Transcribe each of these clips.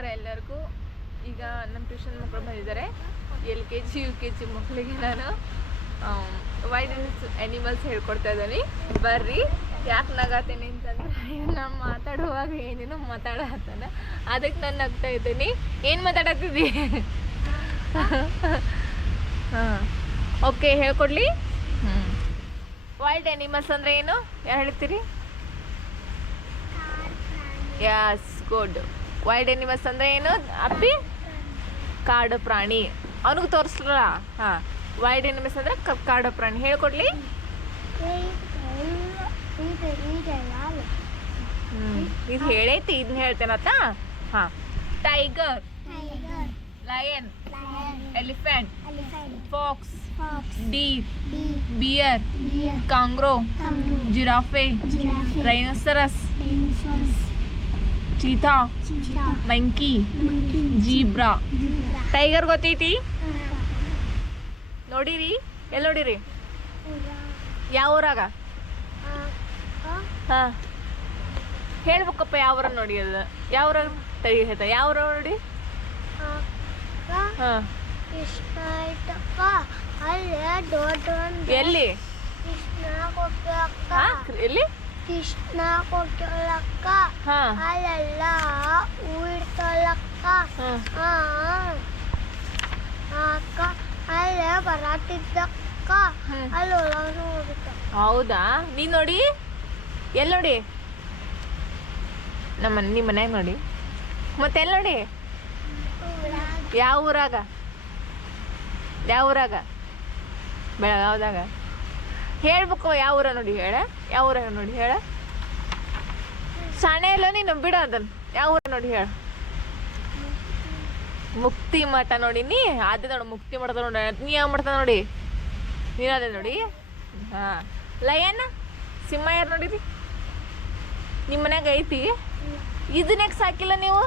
ನಮಸ್ಕಾರ ಎಲ್ಲರಿಗೂ. ಈಗ ನಮ್ಮ ಟ್ಯೂಷನ್ ಮಕ್ಕಳು ಬಂದಿದ್ದಾರೆ. L K G U K G ಮಕ್ಕಳಿಗೆ ನಾನು ವೈಲ್ಡ್ ಅನಿಮಲ್ಸ್ ಹೇಳ್ಕೊಡ್ತಾ ಇದ್ದೀನಿ. ಬರ್ರಿ. ಯಾಕೆ ನಗಾತೀನಿ ಅಂತಂದ್ರೆ ನಾನು ಮಾತಾಡುವಾಗ ಏನೇನೋ ಮಾತಾಡತ್ತಾನೆ ಅದಕ್ಕೆ ನಾನು ನಗ್ತಾ ಇದ್ದೀನಿ. ಏನು ಮಾತಾಡತ್ತಿದ್ದಿ ಹಾಂ. ಓಕೆ ಹೇಳ್ಕೊಡ್ಲಿ. ಹ್ಞೂ ವೈಲ್ಡ್ ಅನಿಮಲ್ಸ್ ಅಂದರೆ ಏನು? ಯಾರು ಹೇಳ್ತೀರಿ? ಯಾಸ್ ಗುಡ್ ವೈಲ್ಡ್ ಎನಿಮಲ್ಸ್ ಅಂದ್ರೆ ಏನು? ಅಪ್ಪಿ? ಕಾಡು ಪ್ರಾಣಿ. ಅವನಿಗೆ ತೋರಿಸ್ಲಲ್ಲ ಹಾಂ. ವೈಲ್ಡ್ ಎನಿಮಲ್ಸ್ ಅಂದ್ರೆ ಕಾಡು ಪ್ರಾಣಿ. ಹೇಳ್ಕೊಡ್ಲಿ. ಇದು ಹೇಳೈತಿ ಇದನ್ನ ಹೇಳ್ತೇನತ್ತ ಹಾಂ. Tiger. Lion. Elephant. Fox. Deer bear. Kangaroo. Giraffe. Rhinoceros. Cheetah. Monkey. Zebra. Tiger ಗೊತ್ತೈತಿ? ನೋಡಿರಿ? ಎಲ್ಲಿ ನೋಡಿರಿ? ಯಾವ ಊರಾಗ? ಹಾ. ಹೇಳ್ಬೇಕಪ್ಪ ಯಾವ ಊರಾಗ ನೋಡಿ ಅದು. ಯಾವ ಊರ ಟೈಗರ್ ಹೇಳ್ತಾ. ಯಾವ ಊರ ನೋಡಿ? ಹಾ. ಎಲ್ಲಿ? ಎಲ್ಲಿ? ಕೃಷ್ಣ ಕೊಟ್ಟಲಕ್ಕ ಹಾ ಅಲ್ಲೇ ಬರಾಟಿದ್ದ ಹೌದಾ? ನೀ ನೋಡಿ. ಎಲ್ಲಿ ನೋಡಿ? ನಮ್ಮ ನಿಮ್ಮ ಮನ್ಯಾಗ ನೋಡಿ. ಮತ್ತೆ ಎಲ್ಲಿ ನೋಡಿ? ಯಾವ ಊರಾಗ? ಯಾವ ಊರಾಗ? ಬೆಳಗಾವ್ದಾಗ. ಹೇಳ್ಬೇಕು, ಯಾವ ಊರ ನೋಡಿ ಹೇಳ? ಯಾವ ಊರಾಗ ನೋಡಿ ಹೇಳ? ಶಾಣೆ ಇಲ್ಲ ನೀನು? ಬಿಡ ಅದನ್ನ ಯಾವ ಊರ ನೋಡಿ ಹೇಳ. ಮುಕ್ತಿ ಮಠ ನೋಡಿ, ನೀ ಅದೇ ನೋಡು, ಮುಕ್ತಿ ಮಠದ ನೋಡಿ ನೀ ಯಾವ ಮಾಡ್ತಾ ನೋಡಿ ನೀನು ಅದೇ ನೋಡಿ. ಹಾ. ಲಯನ ಸಿಂಹ ಯಾರು ನೋಡಿರಿ? ನಿಮ್ಮ ಮನ್ಯಾಗ ಐತಿ? ಇದನ್ನಾಗ ಸಾಕಿಲ್ಲ ನೀವು?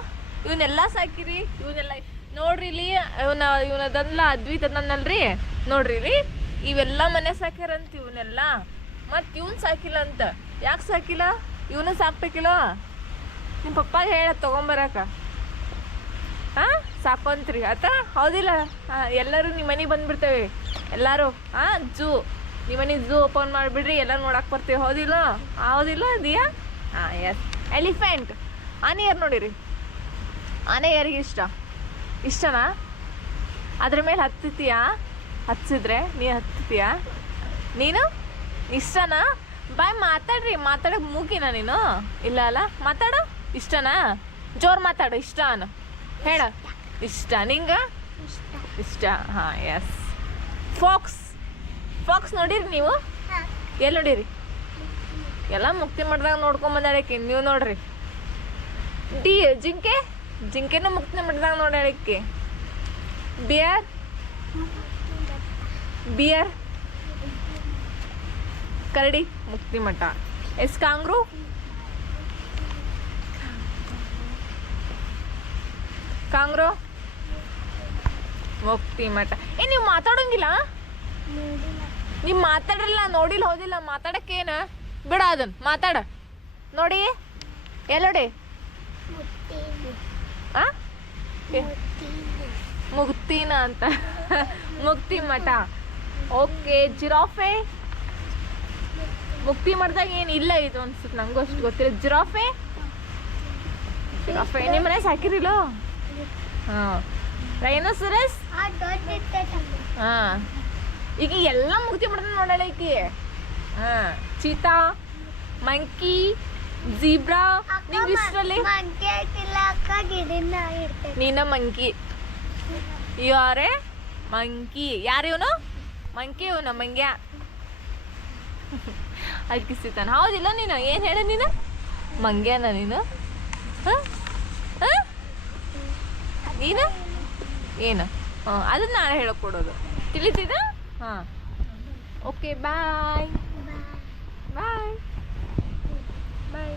ಇವನ್ನೆಲ್ಲ ಸಾಕಿರಿ? ಇವನ್ನೆಲ್ಲ ನೋಡ್ರಿ ಇಲ್ಲಿ, ಇವನ ಇವನದಲ್ಲ ಅದ್ವಿತ್ ನನ್ನಲ್ರಿ ನೋಡ್ರಿ ಇಲ್ಲಿ, ಇವೆಲ್ಲ ಮನೆ ಸಾಕ್ಯಾರಂತ ಇವನ್ನೆಲ್ಲ. ಮತ್ತು ಇವನ್ ಸಾಕಿಲ್ಲ ಅಂತ. ಯಾಕೆ ಸಾಕಿಲ್ಲ? ಇವನು ಸಾಕ್ಬೇಕಿಲ್ಲ? ನಿಮ್ಮ ಪಪ್ಪಾಗ ಹೇಳ, ತೊಗೊಂಬರಾಕ. ಹಾ? ಸಾಕೊಂತ್ರಿ. ಆತ ಹೌದಿಲ್ಲ. ಹಾಂ ಎಲ್ಲರೂ ನಿಮ್ಮ ಮನೆಗೆ ಬಂದ್ಬಿಡ್ತೇವೆ. ಎಲ್ಲರೂ ಹಾ ಜೂ. ನಿಮ್ಮ ಮನೆ ಝೂ ಓಪನ್ ಮಾಡಿಬಿಡ್ರಿ ಎಲ್ಲ ನೋಡಕ್ಕೆ ಬರ್ತೀವಿ. ಹೌದಿಲ್ಲ? ಹೌದಿಲ್ಲ, ದಿಯಾ? ಹಾಂ ಎಸ್ ಎಲಿಫೆಂಟ್ ಆನೆ ಯಾರು ನೋಡಿರಿ. ಆನೆ ಯಾರಿಗೆ ಇಷ್ಟ. ಇಷ್ಟನಾ? ಅದ್ರ ಮೇಲೆ ಹತ್ತಿತೀಯಾ ಹಚ್ಚಿದ್ರೆ ನೀ ಹತ್ತಿತೀಯಾ ನೀನು? ಇಷ್ಟನಾ? ಬಾಯ್ ಮಾತಾಡ್ರಿ. ಮಾತಾಡಕ್ಕೆ ಮೂಗಿನ ನೀನು? ಇಲ್ಲ, ಅಲ್ಲ? ಮಾತಾಡು. ಇಷ್ಟನಾ? ಜೋರು ಮಾತಾಡು. ಇಷ್ಟ ಅನು. ಹೇಳ. ಇಷ್ಟ. ನಿಂಗೆ ಇಷ್ಟ ಹಾಂ ಎಸ್ ಫಾಕ್ಸ್ ಫಾಕ್ಸ್ ನೋಡಿರಿ ನೀವು? ಎಲ್ಲಿ ನೋಡಿರಿ? ಎಲ್ಲ ಮುಕ್ತಿ ಮಠದಾಗ ನೋಡ್ಕೊಂಡ್ ಬಂದಾಳಕ್ಕೆ ನೀವು ನೋಡ್ರಿ. ಡಿ ಜಿಂಕೆ? ಜಿಂಕೆನೂ ಮುಕ್ತಿ ಮಾಡಿದಾಗ ನೋಡಾಳಕ್ಕೆ ಬಿಯರ್? ಬಿಯರ್? ಕರಡಿ? ಮುಕ್ತಿ ಮಠ. Yes kangaroo? ಕಾಂಗ್ರೋ? ಮುಕ್ತಿ ಮಠ. ಏ, ನೀವು ಮಾತಾಡೋಂಗಿಲ್ಲ? ನೀವು ಮಾತಾಡ್ರಲ್ಲ, ನೋಡಿಲ್ಲ, ಹೋದಿಲ್ಲ, ಮಾತಾಡಕ್ಕೇನ? ಬಿಡ ಅದನ್, ಮಾತಾಡ. ನೋಡಿ, ಎಲ್ಲೋಡಿ. ಆ? ಮುಕ್ತಿನ ಅಂತ. ಮುಕ್ತಿ ಮಠ. Okay, giraffe? ಮುಕ್ತಿ ಮಠದಾಗ ಏನು ಇಲ್ಲ ಇದು ಅನ್ಸುತ್ತೆ ನಂಗೂ ಅಷ್ಟು ಗೊತ್ತಿಲ್ಲ. ಜಿರಾಫೆ? ಜಿರಾಫೆ ನಿಮ್ಮ ಮನೆ ಸಾಕಿರಿಲ್ಲ ಹಾಂ. ರೈನೋಸರಸ್. ಹಾ. ಈಗ ಎಲ್ಲ ಮುಕ್ತಿ ಮಾಡ್ತಾನೆ ನೋಡಲ್ಲ ಈಕಿ. ಹಾ. ಚೀತಾ ಮಂಕಿ ಜೀಬ್ರಾ ನಿಂಗೆ ಇಷ್ಟರಲ್ಲಿ? ನೀನ ಮಂಕಿ. ಯಾರೇ ಮಂಕಿ ಯಾರು ಇವನು? ಮಂಕಿ ಇವನು ಮಂಗ್ಯ. ಅಲ್ಕಿಸ್ತಾನ ಹೌದಿಲ್ಲ ನೀನು? ಏನು ಹೇಳ ನೀನು? ಮಂಗ್ಯನ ನೀನು? ಹ? ಹ? ನೀನು? ಏನು? ಹಾಂ ಅದನ್ನ ನಾಳೆ ಹೇಳಕ್ ಕೊಡೋದು ತಿಳಿತಿದ? ಹಾಂ. ಓಕೆ ಬಾಯ್ ಬಾಯ್ ಬಾಯ್